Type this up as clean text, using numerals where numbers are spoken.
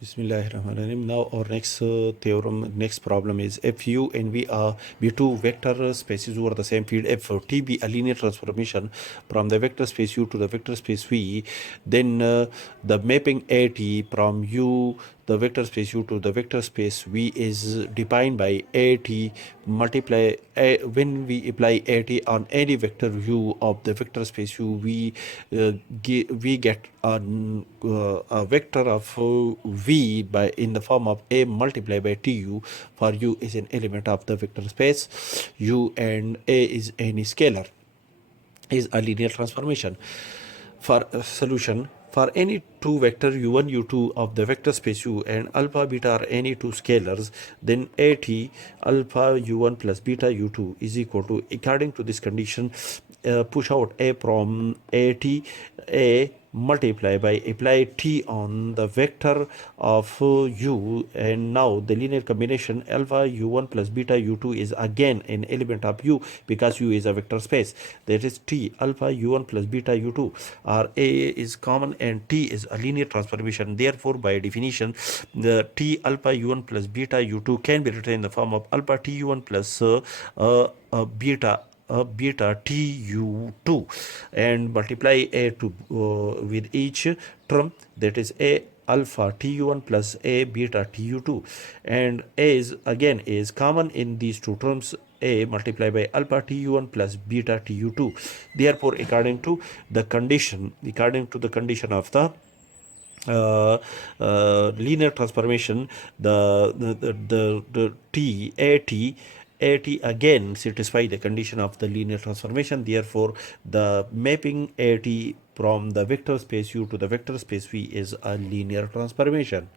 Bismillahirrahmanirrahim. Now our next problem is if U and V are be two vector spaces over the same field, if T be a linear transformation from the vector space U to the vector space V, then the mapping AT from U the vector space U to the vector space V is defined by AT multiply when we apply AT on any vector U of the vector space U, we get a vector of V by in the form of A multiplied by TU, for U is an element of the vector space U and A is any scalar, is a linear transformation. For a solution, for any two vector u1 u2 of the vector space U and alpha beta are any two scalars, then at alpha u1 plus beta u2 is equal to, according to this condition, push out A from at A multiply by apply t on the vector of u, and now the linear combination alpha u1 plus beta u2 is again an element of U because U is a vector space. That is t alpha u1 plus beta u2 are A is common and T is a linear transformation. Therefore, by definition, the T alpha u1 plus beta u2 can be written in the form of alpha T u1 plus beta tu2, and multiply A to with each term, that is A alpha tu1 plus A beta tu2, and A is again is common in these two terms, A multiplied by alpha tu1 plus beta tu2. Therefore, according to the condition of the linear transformation, the T AT again satisfy the condition of the linear transformation. Therefore, the mapping AT from the vector space U to the vector space V is a linear transformation.